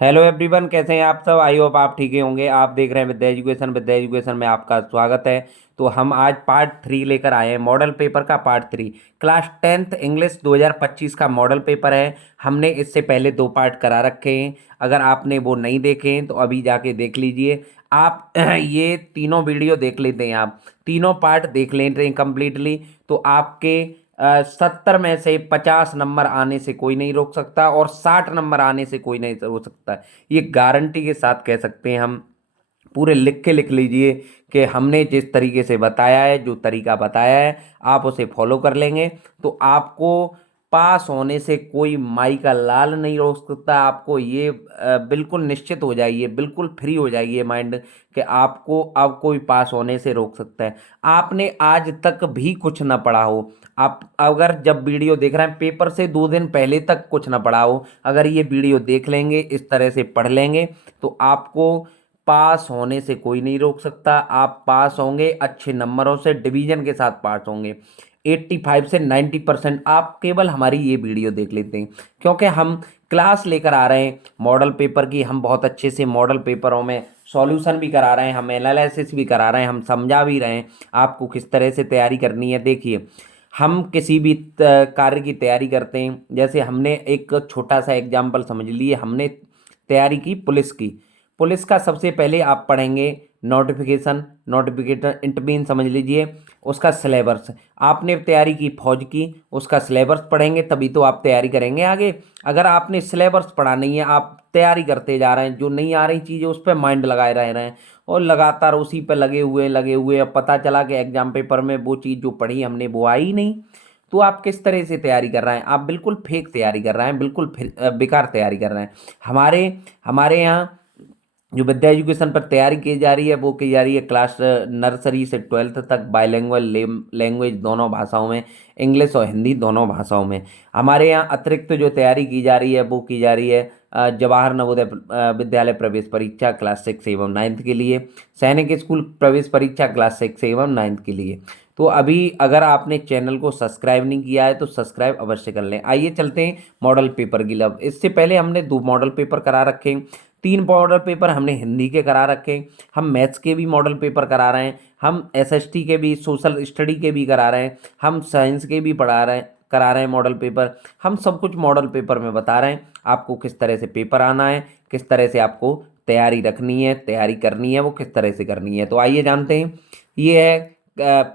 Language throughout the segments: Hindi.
हेलो एवरीवन, कैसे हैं आप सब। आई होप आप ठीक ही होंगे। आप देख रहे हैं विद्या एजुकेशन। विद्या एजुकेशन में आपका स्वागत है। तो हम आज पार्ट 3 लेकर आए हैं, मॉडल पेपर का पार्ट 3। क्लास 10th इंग्लिश 2025 का मॉडल पेपर है। हमने इससे पहले 2 पार्ट करा रखे हैं। अगर आपने वो नहीं देखे हैं तो अभी जाके देख लीजिए आप। ये तीनों वीडियो देख लेते हैं, आप तीनों पार्ट देख लेते हैं कंप्लीटली, तो आपके 70 में से 50 नंबर आने से कोई नहीं रोक सकता और 60 नंबर आने से कोई नहीं रोक सकता। ये गारंटी के साथ कह सकते हैं हम। पूरे लिख के लिख लीजिए कि हमने जिस तरीके से बताया है, जो तरीका बताया है, आप उसे फॉलो कर लेंगे तो आपको पास होने से कोई माई का लाल नहीं रोक सकता। आपको ये बिल्कुल निश्चित हो जाइए, बिल्कुल फ्री हो जाइए माइंड कि आपको अब कोई पास होने से रोक सकता है। आपने आज तक भी कुछ ना पढ़ा हो, आप अगर जब वीडियो देख रहे हैं पेपर से 2 दिन पहले तक कुछ ना पढ़ा हो, अगर ये वीडियो देख लेंगे, इस तरह से पढ़ लेंगे, तो आपको पास होने से कोई नहीं रोक सकता। आप पास होंगे, अच्छे नंबरों से डिवीजन के साथ पास होंगे। 85 से 90% आप केवल हमारी ये वीडियो देख लेते हैं, क्योंकि हम क्लास लेकर आ रहे हैं मॉडल पेपर की। हम बहुत अच्छे से मॉडल पेपरों में सॉल्यूशन भी करा रहे हैं, हम एनालिसिस भी करा रहे हैं, हम समझा भी रहे हैं आपको किस तरह से तैयारी करनी है। देखिए, हम किसी भी कार्य की तैयारी करते हैं, जैसे हमने एक छोटा सा एग्जाम्पल समझ लिए, हमने तैयारी की पुलिस की। पुलिस का सबसे पहले आप पढ़ेंगे नोटिफिकेशन। नोटिफिकेशन इट मीन समझ लीजिए उसका सिलेबस। आपने तैयारी की फौज की, उसका सिलेबस पढ़ेंगे तभी तो आप तैयारी करेंगे आगे। अगर आपने सिलेबस पढ़ा नहीं है, आप तैयारी करते जा रहे हैं, जो नहीं आ रही चीज़ें उस पर माइंड लगाए रह रहे हैं और लगातार उसी पर लगे हुए, अब पता चला कि एग्जाम पेपर में वो चीज़ जो पढ़ी हमने वो आई नहीं, तो आप किस तरह से तैयारी कर रहे हैं। आप बिल्कुल फेक तैयारी कर रहे हैं, बिल्कुल बेकार तैयारी कर रहे हैं। हमारे हमारे यहाँ जो विद्या एजुकेशन पर तैयारी की जा रही है वो की जा रही है क्लास नर्सरी से 12th तक बाइलिंगुअल लैंग्वेज दोनों भाषाओं में, इंग्लिश और हिंदी दोनों भाषाओं में। हमारे यहाँ अतिरिक्त जो तैयारी की जा रही है वो की जा रही है जवाहर नवोदय विद्यालय प्रवेश परीक्षा क्लास 6 एवं 9th के लिए, सैनिक स्कूल प्रवेश परीक्षा क्लास 6 एवं 9th के लिए। तो अभी अगर आपने चैनल को सब्सक्राइब नहीं किया है तो सब्सक्राइब अवश्य कर लें। आइए चलते हैं मॉडल पेपर की लब। इससे पहले हमने 2 मॉडल पेपर करा रखे हैं, 3 मॉडल पेपर हमने हिंदी के करा रखे हैं, हम मैथ्स के भी मॉडल पेपर करा रहे हैं, हम एसएसटी के भी, सोशल स्टडी के भी करा रहे हैं, हम साइंस के भी पढ़ा रहे हैं, करा रहे हैं मॉडल पेपर। हम सब कुछ मॉडल पेपर में बता रहे हैं आपको किस तरह से पेपर आना है, किस तरह से आपको तैयारी रखनी है, तैयारी करनी है, वो किस तरह से करनी है। तो आइए जानते हैं। ये है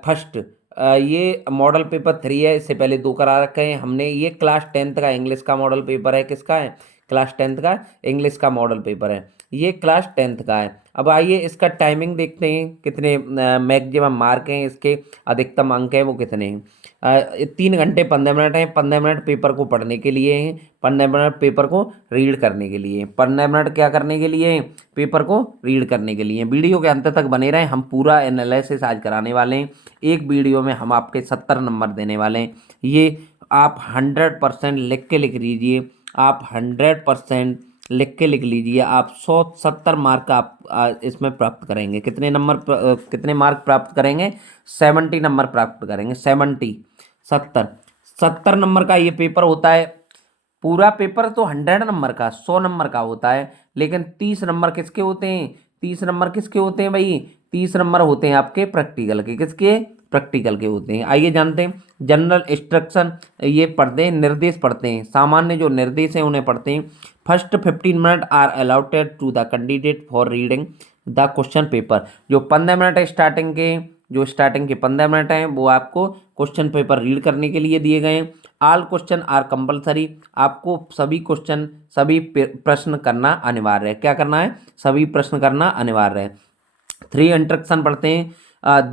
फर्स्ट, ये मॉडल पेपर 3 है। इससे पहले 2 करा रखे हैं हमने। ये क्लास 10th का इंग्लिश का मॉडल पेपर है। किसका है? क्लास 10th का इंग्लिश का मॉडल पेपर है। ये क्लास 10th का है। अब आइए इसका टाइमिंग देखते हैं, कितने मैक्सिमम मार्क हैं इसके, अधिकतम अंक हैं वो कितने हैं। 3 घंटे 15 मिनट हैं। 15 मिनट पेपर को पढ़ने के लिए हैं, 15 मिनट पेपर को रीड करने के लिए, 15 मिनट क्या करने के लिए हैं? पेपर को रीड करने के लिए। वीडियो के अंत तक बने रहें, हम पूरा एनालिसिस आज कराने वाले हैं। एक वीडियो में हम आपके 70 नंबर देने वाले हैं। ये आप 100% लिख के लिख लीजिए, आप 100% लिख के लिख लीजिए। आप 170 मार्क आप इसमें प्राप्त करेंगे। कितने नंबर कितने मार्क प्राप्त करेंगे? 70 नंबर प्राप्त करेंगे। 70, 70, 70 नंबर का ये पेपर होता है। पूरा पेपर तो 100 नंबर का, 100 नंबर का होता है, लेकिन 30 नंबर किसके होते हैं? 30 नंबर किसके होते हैं भाई? 30 नंबर होते हैं आपके प्रैक्टिकल के। किसके? प्रैक्टिकल के होते हैं। आइए जानते हैं जनरल इंस्ट्रक्शन। ये पढ़ते हैं, निर्देश पढ़ते हैं, सामान्य जो निर्देश हैं उन्हें पढ़ते हैं। First 15 minute are allotted to the candidate for reading the question paper. जो 15 मिनट है स्टार्टिंग के, जो स्टार्टिंग के 15 मिनट हैं वो आपको क्वेश्चन पेपर रीड करने के लिए दिए गए हैं। All question are compulsory. आपको सभी क्वेश्चन, सभी प्रश्न करना अनिवार्य है। क्या करना है? सभी प्रश्न करना अनिवार्य है। 3 इंस्ट्रक्शन पढ़ते हैं।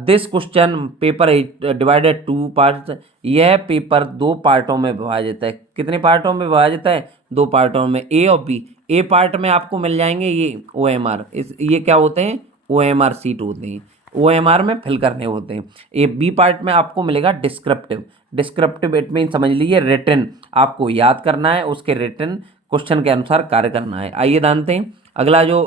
This question paper divided 2 parts. यह पेपर 2 पार्टों में विभाजित है। कितने पार्टों में विभाजित है? 2 पार्टों में, ए और बी। ए पार्ट में आपको मिल जाएंगे ये ओएमआर, इस ये क्या होते हैं? ओएमआर सीट होते हैं, ओएमआर में फिल करने होते हैं। ए बी पार्ट में आपको मिलेगा डिस्क्रिप्टिव। डिस्क्रिप्टिव इट मीन समझ लीजिए रिटन, आपको याद करना है, उसके रिटन क्वेश्चन के अनुसार कार्य करना है। आइए जानते हैं अगला जो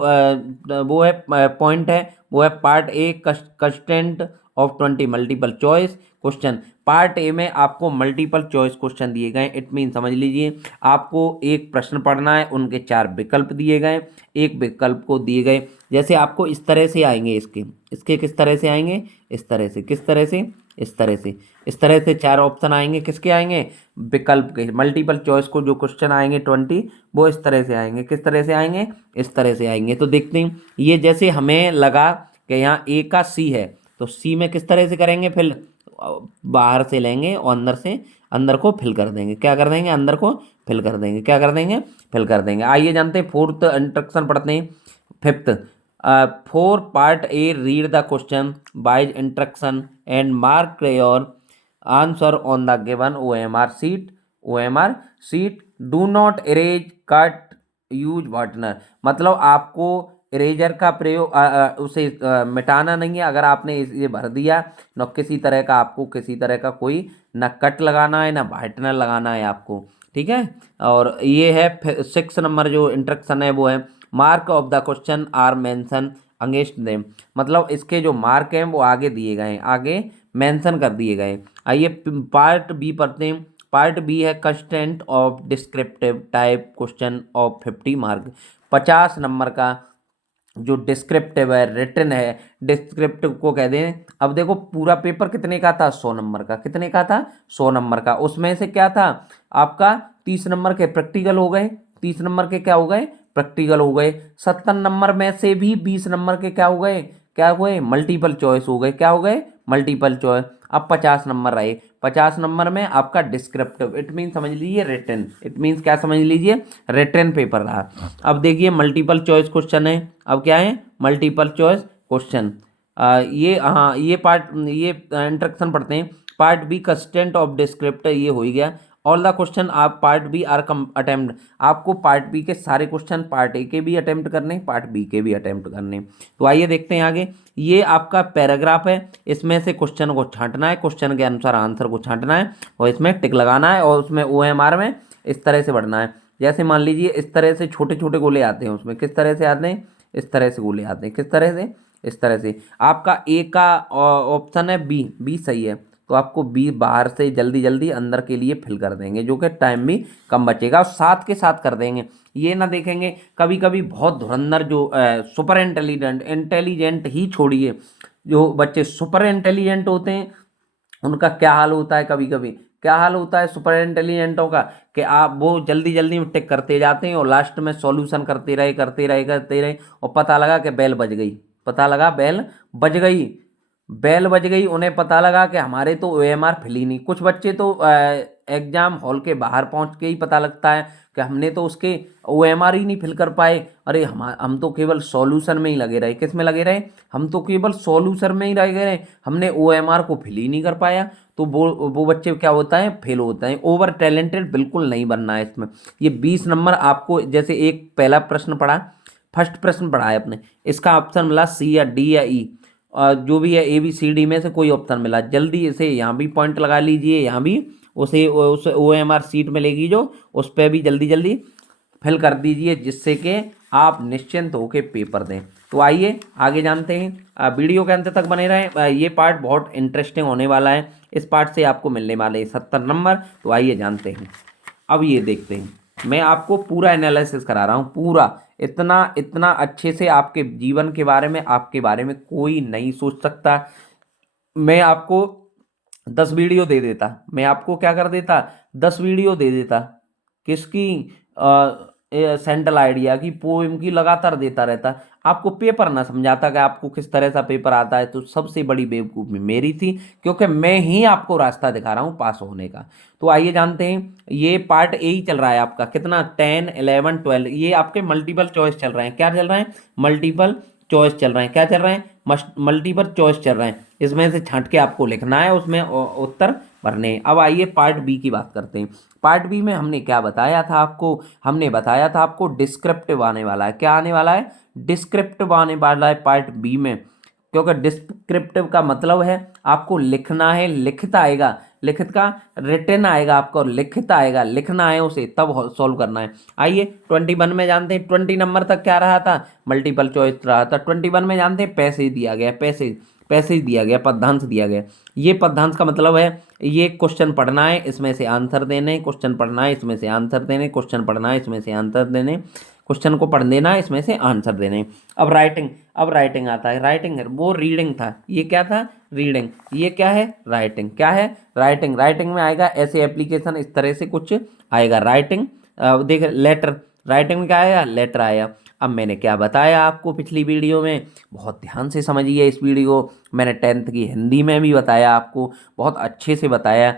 वो है पॉइंट है, वो है part A constant of 20 multiple choice question. Part A में आपको मल्टीपल चॉइस क्वेश्चन दिए गए। इट मीन समझ लीजिए आपको एक प्रश्न पढ़ना है, उनके 4 विकल्प दिए गए, एक विकल्प को दिए गए, जैसे आपको इस तरह से आएंगे, इसके किस तरह से आएंगे, इस तरह से, किस तरह से, इस तरह से, इस तरह से 4 ऑप्शन आएंगे, किसके आएंगे, विकल्प के। मल्टीपल चॉइस को जो क्वेश्चन आएंगे 20 वो इस तरह से आएंगे, किस तरह से आएंगे, इस तरह से आएंगे। तो देखते हैं, ये जैसे हमें लगा कि यहाँ ए का सी है, तो सी में किस तरह से करेंगे, फिल बाहर से लेंगे और अंदर से, अंदर को फिल कर देंगे, क्या कर देंगे, अंदर को फिल कर देंगे, क्या कर देंगे, फिल कर देंगे। आइए जानते हैं, फोर्थ इंस्ट्रक्शन पढ़ते हैं। Fifth, for part A read the question by instruction and mark your answer on the given OMR sheet. OMR sheet, do not erase, cut, use whitener. मतलब आपको इरेजर का प्रयोग उसे मिटाना नहीं है। अगर आपने ये भर दिया न, किसी तरह का आपको, किसी तरह का कोई न कट लगाना है, ना वाइटनर लगाना है आपको, ठीक है। और ये है 6 नंबर जो इंस्ट्रक्शन है वो है, mark of the question are mention against them. मतलब इसके जो मार्क हैं वो आगे दिए गए हैं, आगे मेंशन कर दिए गए। आइए पार्ट बी पढ़ते हैं। पार्ट बी है constant of descriptive type question of 50 mark. 50 नंबर का जो डिस्क्रिप्टिव है, रिटन है, डिस्क्रिप्टिव को कह दें। अब देखो पूरा पेपर कितने का था, 100 नंबर का। कितने का था, 100 नंबर का। उसमें से क्या था आपका, 30 नंबर के प्रैक्टिकल हो गए, 30 नंबर के क्या हो गए, प्रैक्टिकल हो गए। 70 नंबर में से भी 20 नंबर के क्या हो गए, क्या हुए, मल्टीपल चॉइस हो गए, क्या हो गए, मल्टीपल चॉइस। अब 50 नंबर रहे, 50 नंबर में आपका डिस्क्रिप्टिव, इट मीन समझ लीजिए रिटन, इट मीन्स क्या समझ लीजिए, रिटन पेपर रहा। अब देखिए मल्टीपल चॉइस क्वेश्चन है। अब क्या है, मल्टीपल चॉइस क्वेश्चन। ये हाँ, ये पार्ट, ये इंस्ट्रक्शन पढ़ते हैं। Part B constant of descriptive, ये हो ही गया। ऑल द क्वेश्चन आप part B are come attempt. आपको पार्ट बी के सारे क्वेश्चन पार्ट ए के भी अटेम्प्ट करने, पार्ट बी के भी अटेम्प्ट करने। तो आइए देखते हैं आगे। ये आपका पैराग्राफ है, इसमें से क्वेश्चन को छांटना है, क्वेश्चन के अनुसार आंसर को छांटना है और इसमें टिक लगाना है और उसमें OMR में इस तरह से बढ़ना है। जैसे मान लीजिए इस तरह से छोटे छोटे गोले आते हैं, उसमें किस तरह से आते हैं, इस तरह से गोले आते हैं, किस तरह से, इस तरह से। आपका ए का ऑप्शन है बी, बी सही है, तो आपको बी बाहर से जल्दी जल्दी अंदर के लिए फिल कर देंगे, जो कि टाइम भी कम बचेगा और साथ के साथ कर देंगे। ये ना देखेंगे कभी कभी बहुत धुरंधर जो सुपर इंटेलिजेंट, इंटेलिजेंट ही छोड़िए, जो बच्चे सुपर इंटेलिजेंट होते हैं उनका क्या हाल होता है, कभी कभी क्या हाल होता है सुपर इंटेलिजेंटों का, कि आप वो जल्दी जल्दी में टिक करते जाते हैं और लास्ट में सॉल्यूशन करते रहे करते रहे करते रहे और पता लगा कि बेल बज गई, पता लगा बेल बज गई, बेल बज गई। उन्हें पता लगा कि हमारे तो OMR फिल ही नहीं। कुछ बच्चे तो एग्जाम हॉल के बाहर पहुंच के ही पता लगता है कि हमने तो उसके OMR ही नहीं फिल कर पाए। अरे हम तो केवल सॉल्यूशन में ही लगे रहे, किस में लगे रहे, हम तो केवल सॉल्यूशन में ही रह गए, हमने OMR को फिल ही नहीं कर पाया। तो वो बच्चे क्या होता है, फेल होता है। ओवर टैलेंटेड बिल्कुल नहीं बनना है इसमें। ये 20 नंबर आपको, जैसे एक पहला प्रश्न पढ़ा, फर्स्ट प्रश्न पढ़ा है अपने, इसका ऑप्शन मिला सी या डी या ई, जो भी है ABCD में से कोई ऑप्शन मिला, जल्दी इसे यहाँ भी पॉइंट लगा लीजिए, यहाँ भी उसे उस OMR सीट में लेगी जो, उस पर भी जल्दी जल्दी फिल कर दीजिए, जिससे कि आप निश्चिंत होकर पेपर दें। तो आइए आगे जानते हैं, वीडियो के अंत तक बने रहें। ये पार्ट बहुत इंटरेस्टिंग होने वाला है, इस पार्ट से आपको मिलने वाले 70 नंबर। तो आइए जानते हैं। अब ये देखते हैं, मैं आपको पूरा एनालिसिस करा रहा हूँ, पूरा इतना इतना अच्छे से आपके जीवन के बारे में, आपके बारे में कोई नहीं सोच सकता। मैं आपको 10 वीडियो दे देता, मैं आपको क्या कर देता, 10 वीडियो दे देता, किसकी, सेंट्रल आइडिया की, पोएम की, लगातार देता रहता, आपको पेपर ना समझाता कि आपको किस तरह सा पेपर आता है। तो सबसे बड़ी बेवकूफ़ी मेरी थी, क्योंकि मैं ही आपको रास्ता दिखा रहा हूँ पास होने का। तो आइए जानते हैं, ये पार्ट ए ही चल रहा है आपका, कितना, 10, 11, 12, ये आपके मल्टीपल चॉइस चल रहे हैं। क्या चल रहे हैं, मल्टीपल चॉइस चल रहे हैं। क्या चल रहे हैं, मल्टीपल चॉइस चल रहे हैं। इसमें से छांट के आपको लिखना है, उसमें उत्तर भरने हैं। अब आइए पार्ट बी की बात करते हैं। पार्ट बी में हमने क्या बताया था आपको, हमने बताया था आपको डिस्क्रिप्टिव आने वाला है। क्या आने वाला है, डिस्क्रिप्टिव आने वाला है पार्ट बी में, क्योंकि डिस्क्रिप्टिव का मतलब है आपको लिखना है, लिखित आएगा, लिखित का रिटन आएगा आपको, लिखित आएगा, लिखना है उसे, तब सॉल्व करना है। आइए 21 में जानते हैं, 20 नंबर तक क्या रहा था, मल्टीपल चॉइस रहा था। 21 में जानते हैं पैसे दिया गया, पैसे पैसेज दिया गया, पद्यांश दिया गया। ये पद्यांश का मतलब है ये क्वेश्चन पढ़ना है, इसमें से आंसर देने, क्वेश्चन पढ़ना है, इसमें से आंसर देने, क्वेश्चन पढ़ना है, इसमें से आंसर देने, क्वेश्चन को पढ़ देना है, इसमें से आंसर देने। अब राइटिंग आता है। राइटिंग है वो रीडिंग था, ये क्या था, रीडिंग। ये क्या है, राइटिंग। क्या है, राइटिंग। राइटिंग में आएगा ऐसे एप्लीकेशन, इस तरह से कुछ आएगा। राइटिंग देख, लेटर, राइटिंग में क्या आया, लेटर आया। अब मैंने क्या बताया आपको पिछली वीडियो में, बहुत ध्यान से समझिए इस वीडियो को। मैंने 10th की हिंदी में भी बताया आपको, बहुत अच्छे से बताया।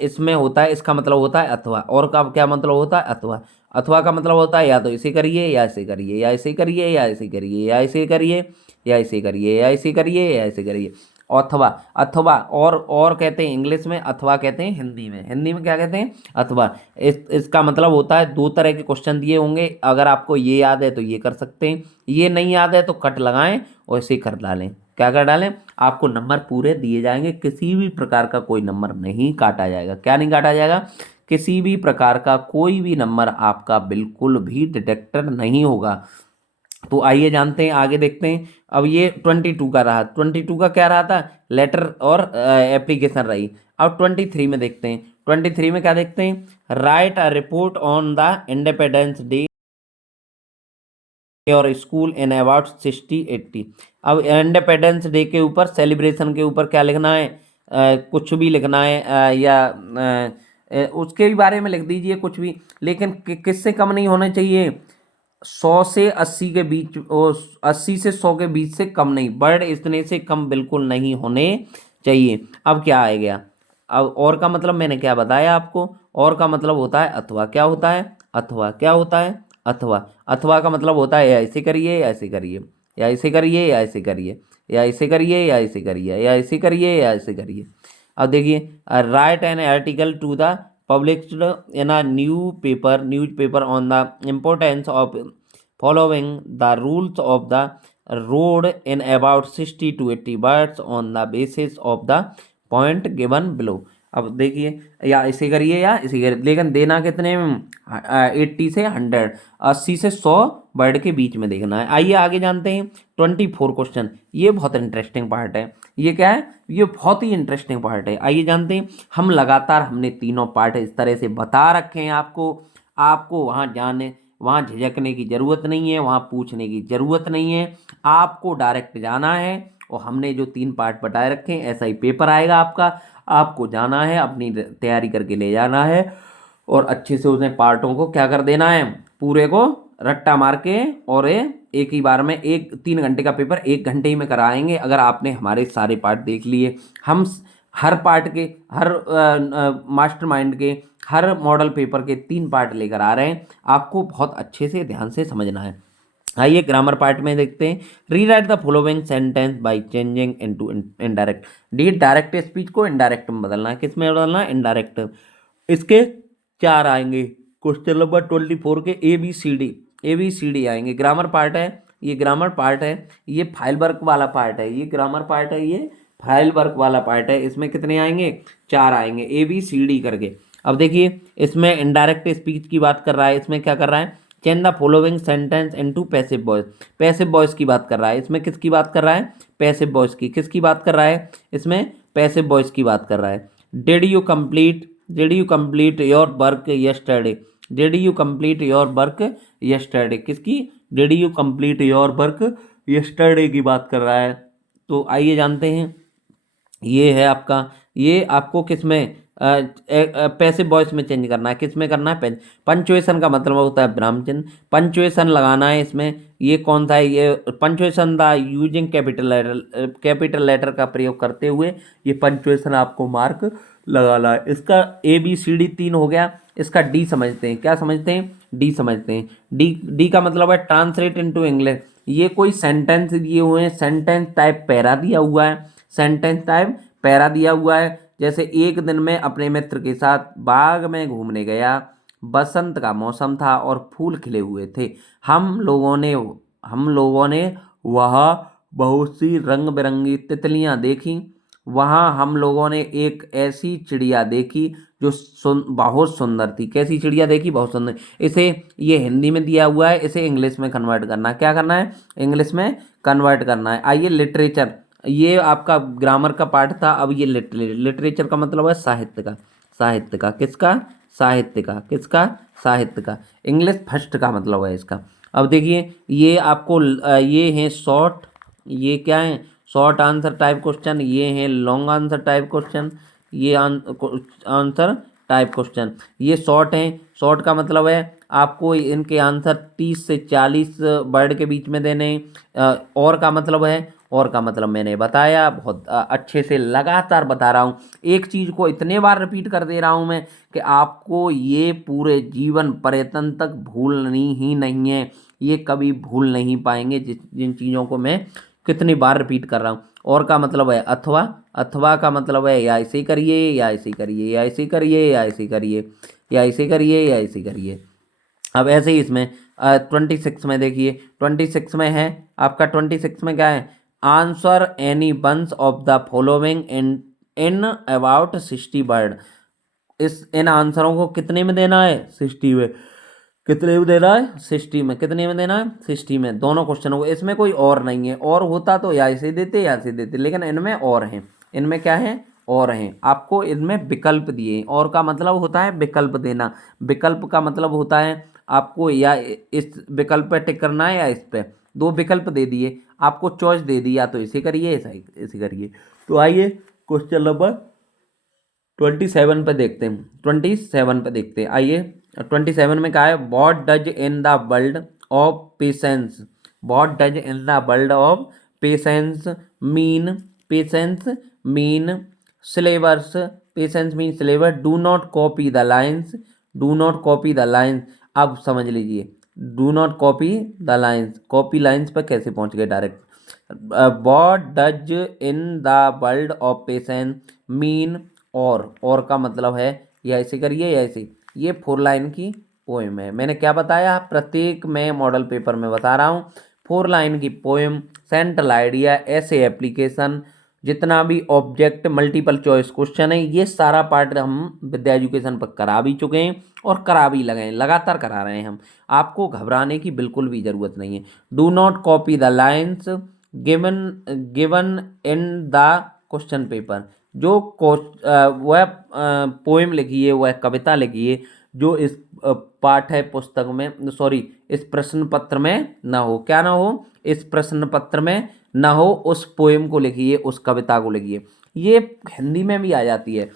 इसमें होता है, इसका मतलब होता है अथवा, और का क्या मतलब होता है, अथवा। अथवा का मतलब होता है या तो इसे करिए या इसे करिए, या इसे करिए या इसे करिए, या इसे करिए या इसे करिए, या इसे करिए या इसे करिए। अथवा, अथवा और कहते हैं इंग्लिश में, अथवा कहते हैं हिंदी में। हिंदी में क्या कहते हैं, अथवा। इसका मतलब होता है दो तरह के क्वेश्चन दिए होंगे, अगर आपको ये याद है तो ये कर सकते हैं, ये नहीं याद है तो कट लगाएं और इसे कर डालें। क्या कर डालें, आपको नंबर पूरे दिए जाएंगे, किसी भी प्रकार का कोई नंबर नहीं काटा जाएगा। क्या नहीं काटा जाएगा, किसी भी प्रकार का कोई भी नंबर आपका बिल्कुल भी डिटेक्टर नहीं होगा। तो आइए जानते हैं, आगे देखते हैं। अब ये 22 का रहा, 22 का क्या रहा था, लेटर और एप्लीकेशन रही। अब 23 में देखते हैं। 23 में क्या देखते हैं, right a report on the independence day और स्कूल इन अबाउट 60-80। अब इंडिपेंडेंस डे के ऊपर, सेलिब्रेशन के ऊपर क्या लिखना है, कुछ भी लिखना है, उसके भी बारे में लिख दीजिए कुछ भी, लेकिन किससे कम नहीं होना चाहिए, 100 से 80 के बीच, 80 से 100 के बीच से कम नहीं, वर्ड इतने से कम बिल्कुल नहीं होने चाहिए। अब क्या आ गया, अब और का मतलब मैंने क्या बताया आपको, और का मतलब होता है अथवा। क्या होता है, अथवा। क्या होता है, अथवा। अथवा का मतलब होता है या ऐसे करिए या ऐसे करिए, या ऐसे करिए या ऐसे करिए, या ऐसे करिए या ऐसे करिए, या ऐसे करिए या ऐसे करिए। अब देखिए, right an article to the published in a newspaper on the importance of following the rules of the road in about 60 to 80 words on the basis of the point given below। अब देखिए, या इसे करिए या इसे करिए, लेकिन देना कितने में, 80 से 100, 80 से 100 वर्ड के बीच में देखना है। आइए आगे जानते हैं 24 क्वेश्चन। ये बहुत इंटरेस्टिंग पार्ट है। ये क्या है, ये बहुत ही इंटरेस्टिंग पार्ट है। आइए जानते हैं, हम लगातार हमने तीनों पार्ट इस तरह से बता रखे हैं आपको। आपको वहाँ जाने, वहाँ झिझकने की ज़रूरत नहीं है, वहाँ पूछने की ज़रूरत नहीं है, आपको डायरेक्ट जाना है। और हमने जो 3 पार्ट बताए रखे हैं, ऐसा ही पेपर आएगा आपका, आपको जाना है, अपनी तैयारी करके ले जाना है, और अच्छे से उसने पार्टों को क्या कर देना है, पूरे को रट्टा मार के, और एक ही बार में, 3 घंटे का पेपर 1 घंटे ही में कराएंगे अगर आपने हमारे सारे पार्ट देख लिए। हम हर पार्ट के, हर मास्टरमाइंड के, हर मॉडल पेपर के 3 पार्ट लेकर आ रहे हैं, आपको बहुत अच्छे से ध्यान से समझना है। आइए ग्रामर पार्ट में देखते हैं। Rewrite the following sentence by changing into indirect. D direct speech को इनडायरेक्ट में बदलना है, किस में बदलना है, इनडायरेक्ट। इसके 4 आएंगे, क्वेश्चन नंबर 24 के ABCD आएंगे। ग्रामर पार्ट है, ये ग्रामर पार्ट है, ये फाइल वर्क वाला पार्ट है, ये ग्रामर पार्ट है, ये फाइल वर्क वाला पार्ट है। इसमें कितने आएंगे, 4 आएंगे, ABCD करके। अब देखिए, इसमें इनडायरेक्ट स्पीच की बात कर रहा है, इसमें क्या कर रहा है, change the following sentence into passive voice. Passive voice की बात कर रहा है, इसमें किसकी बात कर रहा है, पैसिव वॉइस की। किसकी बात कर रहा है, इसमें पैसिव वॉइस की बात कर रहा है। Did you complete your work yesterday. Did you complete your work yesterday, किसकी, did you complete your work yesterday की बात कर रहा है। तो आइए जानते हैं, ये है आपका, ये आपको किस में, पैसिव वॉइस में चेंज करना है, किस में करना है, पंचुएशन का मतलब होता है विराम चिन्ह, पंचुएशन लगाना है इसमें। ये कौन सा है, ये punctuation the using capital letter का प्रयोग करते हुए ये पंचुएशन आपको मार्क लगाना है। इसका ABCD 3 हो गया। इसका D समझते हैं, क्या समझते हैं, D समझते हैं। डी का मतलब है ट्रांसलेट इनटू इंग्लिश। ये कोई सेंटेंस दिए हुए हैं, सेंटेंस टाइप पैरा दिया हुआ है, सेंटेंस टाइप पैरा दिया हुआ है। जैसे, एक दिन में अपने मित्र के साथ बाग में घूमने गया, बसंत का मौसम था और फूल खिले हुए थे। हम लोगों ने वहाँ बहुत सी रंग बिरंगी तितलियाँ देखी। वहाँ हम लोगों ने एक ऐसी चिड़िया देखी जो बहुत सुंदर थी। कैसी चिड़िया देखी, बहुत सुंदर। इसे, ये हिंदी में दिया हुआ है, इसे इंग्लिश में कन्वर्ट करना है। क्या करना है, इंग्लिश में कन्वर्ट करना है। आइए लिटरेचर, ये आपका ग्रामर का पार्ट था। अब ये लिटरेचर का मतलब है साहित्य का। साहित्य का किसका? साहित्य का किसका? साहित्य का। इंग्लिश फर्स्ट का मतलब है इसका। अब देखिए ये आपको ये है शॉर्ट, ये क्या है? Short answer type question. ये है लॉन्ग आंसर टाइप क्वेश्चन। ये आंसर टाइप क्वेश्चन। ये शॉर्ट है। शॉर्ट का मतलब है आपको इनके आंसर 30 से 40 वर्ड के बीच में देने। और का मतलब है, और का मतलब मैंने बताया, बहुत अच्छे से लगातार बता रहा हूँ। एक चीज़ को इतने बार रिपीट कर दे रहा हूँ मैं कि आपको ये पूरे जीवन पर्यटन तक भूलनी ही नहीं है। ये कभी भूल नहीं पाएंगे जिन चीज़ों को मैं कितनी बार रिपीट कर रहा हूँ। और का मतलब है अथवा। अथवा का मतलब है या ऐसे करिए या ऐसे करिए या ऐसे करिए या ऐसे करिए या ऐसे करिए या ऐसे करिए। अब ऐसे ही इसमें 26 में देखिए, 26 में है आपका, 26 में क्या है? Answer any ones of the following in in about 60 word. इस इन आंसरों को कितने में देना है? 60 में। कितने में देना है? 60 में। कितने में देना है? 60 में। दोनों क्वेश्चनों को, इसमें कोई और नहीं है। और होता तो या ऐसे देते या ऐसे देते, लेकिन इनमें और हैं। इनमें क्या है? और हैं। आपको इनमें विकल्प दिए। और का मतलब होता है विकल्प देना। विकल्प का मतलब होता है आपको या इस विकल्प पे टिक करना है या इस पे। दो विकल्प दे दिए, आपको चॉइस दे दी, या तो इसे करिए ऐसा इसे करिए। तो आइए क्वेश्चन नंबर 27 पे देखते हैं। 27 पे देखते हैं, आइए। 27 में क्या है? What does in the world of patience, what does in the world of patience mean, patience mean syllabus, patience mean syllabus. Do not copy the lines, do not copy the lines. अब समझ लीजिए, do not copy the lines, copy lines पर कैसे पहुंच गए direct. What does in the world of patience mean. और का मतलब है या ऐसे करिए या ऐसे। ये 4 लाइन की पोएम है। मैंने क्या बताया? प्रत्येक मैं मॉडल पेपर में बता रहा हूँ। 4 लाइन की पोएम, सेंट्रल आइडिया, ऐसे एप्लीकेशन, जितना भी ऑब्जेक्ट, मल्टीपल चॉइस क्वेश्चन है, ये सारा पार्ट हम विद्या एजुकेशन पर करा भी चुके हैं और करा भी लगे हैं, लगातार करा रहे हैं हम। आपको घबराने की बिल्कुल भी ज़रूरत नहीं है। Do not copy the lines given given in the question paper. जो वह पोएम लिखी है, वह कविता लिखी है जो इस पाठ्य पुस्तक में, सॉरी, इस प्रश्न पत्र में ना हो। क्या ना हो? इस प्रश्न पत्र में ना हो। उस पोएम को लिखिए, उस कविता को लिखिए। ये हिंदी में भी आ जाती है।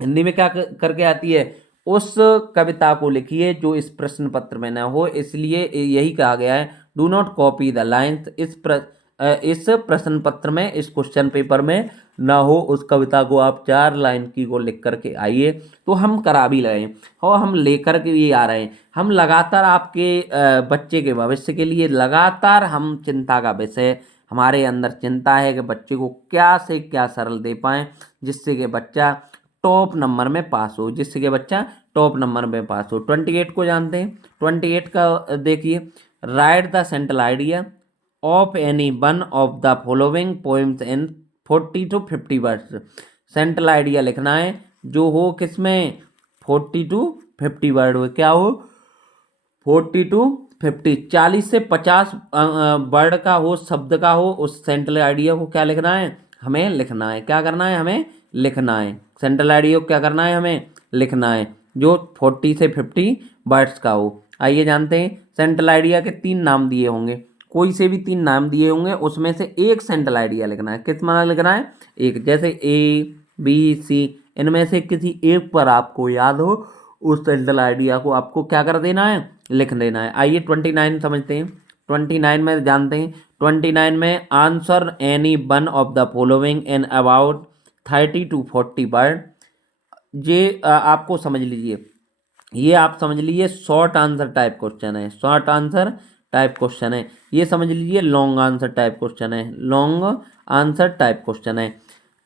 हिंदी में क्या करके आती है? उस कविता को लिखिए जो इस प्रश्न पत्र में ना हो। इसलिए यही कहा गया है, do not copy the lines. इस प्रश्न पत्र में, इस क्वेश्चन पेपर में ना हो। उस कविता को आप 4 लाइन की को लिख करके आइए। तो हम करा भी रहे हैं और हम लेकर के भी आ रहे हैं। हम लगातार आपके बच्चे के भविष्य के लिए लगातार हम चिंता का विषय, हमारे अंदर चिंता है कि बच्चे को क्या से क्या सरल दे पाएँ जिससे कि बच्चा टॉप नंबर में पास हो, जिससे कि बच्चा टॉप नंबर में पास हो। 28 को जानते हैं। 28 का देखिए, right the central idea of any one of the following poems in 40 to 50 words. Central idea लिखना है जो हो किसमें? 40 to 50 वर्ड हो। क्या हो? 40 to 50, 40 से 50 वर्ड का हो, शब्द का हो। उस सेंट्रल आइडिया को क्या लिखना है? हमें लिखना है। क्या करना है? हमें लिखना है। सेंट्रल आइडिया को क्या करना है? हमें लिखना है, जो 40 से 50 वर्ड्स का हो। आइए जानते हैं। सेंट्रल आइडिया के 3 नाम दिए होंगे, कोई से भी 3 नाम दिए होंगे, उसमें से एक सेंट्रल आइडिया लिखना है। किस माना लिखना है? एक। जैसे ए, बी, सी, इनमें से किसी एक पर आपको याद हो, उस सेंट्रल आइडिया को आपको क्या कर देना है? लिख देना है। आइए 29 समझते हैं। 29 में जानते हैं। 29 में answer any one of the following in about 30 to 40 word. ये आपको समझ लीजिए, ये आप समझ लीजिए शॉर्ट आंसर टाइप क्वेश्चन है। शॉर्ट आंसर टाइप क्वेश्चन है। ये समझ लीजिए लॉन्ग आंसर टाइप क्वेश्चन है। लॉन्ग आंसर टाइप क्वेश्चन है।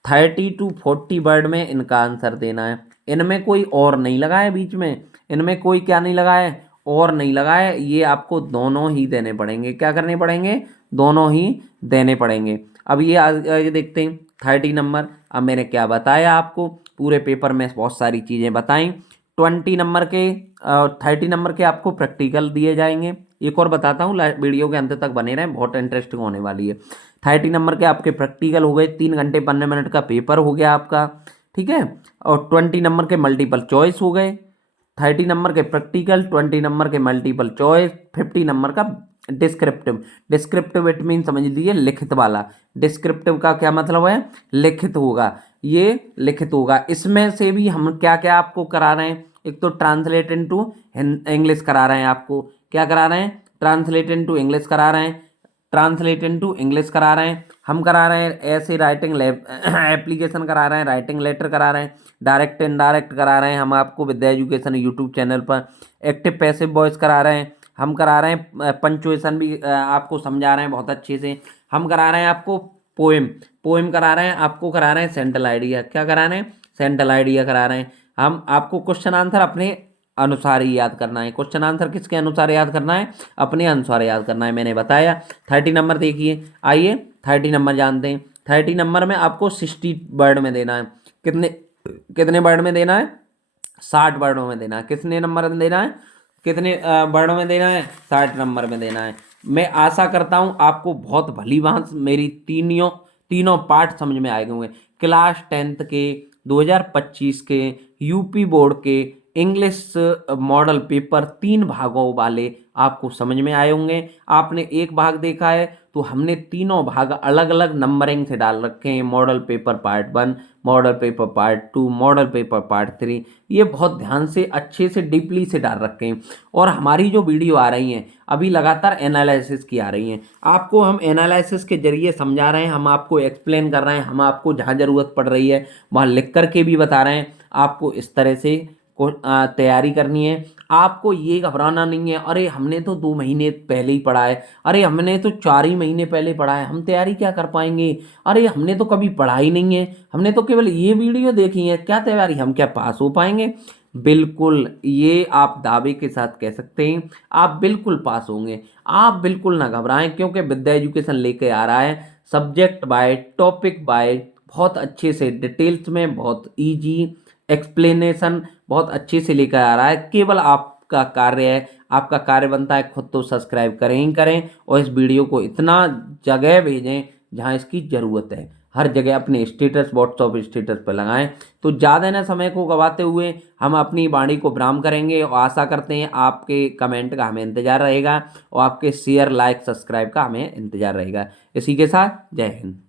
30 to 40 वर्ड में इनका आंसर देना है। इनमें कोई और नहीं लगा है बीच में, इनमें कोई क्या नहीं लगा है? और नहीं लगा है। ये आपको दोनों ही देने पड़ेंगे। क्या करने पड़ेंगे? दोनों ही देने पड़ेंगे। अब ये आगे देखते हैं 30 नंबर। अब मैंने क्या बताया आपको, पूरे पेपर में बहुत सारी चीज़ें बताई। 20 नंबर के 30 नंबर के आपको प्रैक्टिकल दिए जाएंगे। एक और बताता हूँ, वीडियो के अंत तक बने रहें, बहुत इंटरेस्टिंग होने वाली है। 30 नंबर के आपके प्रैक्टिकल हो गए, 3 घंटे 15 मिनट का पेपर हो गया आपका, ठीक है। और 20 नंबर के मल्टीपल चॉइस हो गए, 30 नंबर के प्रैक्टिकल, 20 नंबर के मल्टीपल चॉइस, 50 नंबर का डिस्क्रिप्टिव। डिस्क्रिप्टिव इट मीन समझ लीजिए लिखित वाला। डिस्क्रिप्टिव का क्या मतलब है, लिखित होगा, ये लिखित होगा। इसमें से भी हम क्या क्या आपको करा रहे हैं, एक तो ट्रांसलेट इनटू इंग्लिश करा रहे हैं आपको, क्या करा रहे हैं, ट्रांसलेट इनटू इंग्लिश करा रहे हैं, ट्रांसलेट इनटू इंग्लिश करा रहे हैं, हम करा रहे हैं ऐसे राइटिंग एप्लीकेशन करा रहे हैं, राइटिंग लेटर करा रहे हैं, डायरेक्ट इनडायरेक्ट करा रहे हैं हम आपको विद्या एजुकेशन यूट्यूब चैनल पर, एक्टिव पैसिव वॉइस करा रहे हैं, हम करा रहे हैं पंचुएशन भी आपको समझा रहे हैं बहुत अच्छे से, हम करा रहे हैं आपको पोएम, पोएम करा रहे हैं आपको, करा रहे हैं सेंट्रल आइडिया, क्या करा रहे हैं, सेंट्रल आइडिया करा रहे हैं। हम आपको क्वेश्चन आंसर अपने अनुसार ही याद करना है, क्वेश्चन आंसर किसके अनुसार याद करना है, अपने अनुसार याद करना है, मैंने बताया। 30 नंबर देखिए, आइए 30 नंबर जानते हैं। 30 नंबर में आपको 60 वर्ड में देना है, कितने कितने वर्ड में देना है, 60 वर्डों में देना है। कितने नंबर में देना है, कितने वर्डों में देना है, 60 नंबर में देना है। मैं आशा करता हूँ आपको बहुत भली भांत मेरी तीनों पार्ट समझ में आए होंगे। क्लास 10th के 2025 के यूपी बोर्ड के इंग्लिश मॉडल पेपर 3 भागों वाले आपको समझ में आए होंगे। आपने एक भाग देखा है तो हमने तीनों भाग अलग अलग नंबरिंग से डाल रखे हैं, model paper part 1, model paper part 2, model paper part 3, ये बहुत ध्यान से अच्छे से डीपली से डाल रखे हैं। और हमारी जो वीडियो आ रही हैं अभी लगातार एनालिसिस की आ रही हैं, आपको हम एनालिसिस के जरिए समझा रहे हैं, हम आपको एक्सप्लेन कर रहे हैं, हम आपको जहाँ ज़रूरत पड़ रही है वहाँ लिख करके भी बता रहे हैं। आपको इस तरह से तैयारी करनी है, आपको ये घबराना नहीं है अरे हमने तो 2 महीने पहले ही पढ़ा है, अरे हमने तो 4 ही महीने पहले पढ़ा है, हम तैयारी क्या कर पाएंगे, अरे हमने तो कभी पढ़ा ही नहीं है, हमने तो केवल ये वीडियो देखी है, क्या तैयारी, हम क्या पास हो पाएंगे। बिल्कुल, ये आप दावे के साथ कह सकते हैं, आप बिल्कुल पास होंगे। आप बिल्कुल ना घबराएं, क्योंकि विद्या एजुकेशन लेके आ रहा है सब्जेक्ट बाय टॉपिक बाय, बहुत अच्छे से डिटेल्स में, बहुत इजी एक्सप्लेनेशन बहुत अच्छे से लेकर आ रहा है। केवल आपका कार्य है, आपका कार्य बनता है खुद तो सब्सक्राइब करें ही करें, और इस वीडियो को इतना जगह भेजें जहां इसकी ज़रूरत है, हर जगह अपने स्टेटस, व्हाट्सअप स्टेटस पर लगाएं। तो ज़्यादा न समय को गवाते हुए हम अपनी वाणी को विराम करेंगे, और आशा करते हैं आपके कमेंट का हमें इंतज़ार रहेगा, और आपके शेयर लाइक सब्सक्राइब का हमें इंतज़ार रहेगा। इसी के साथ जय हिंद।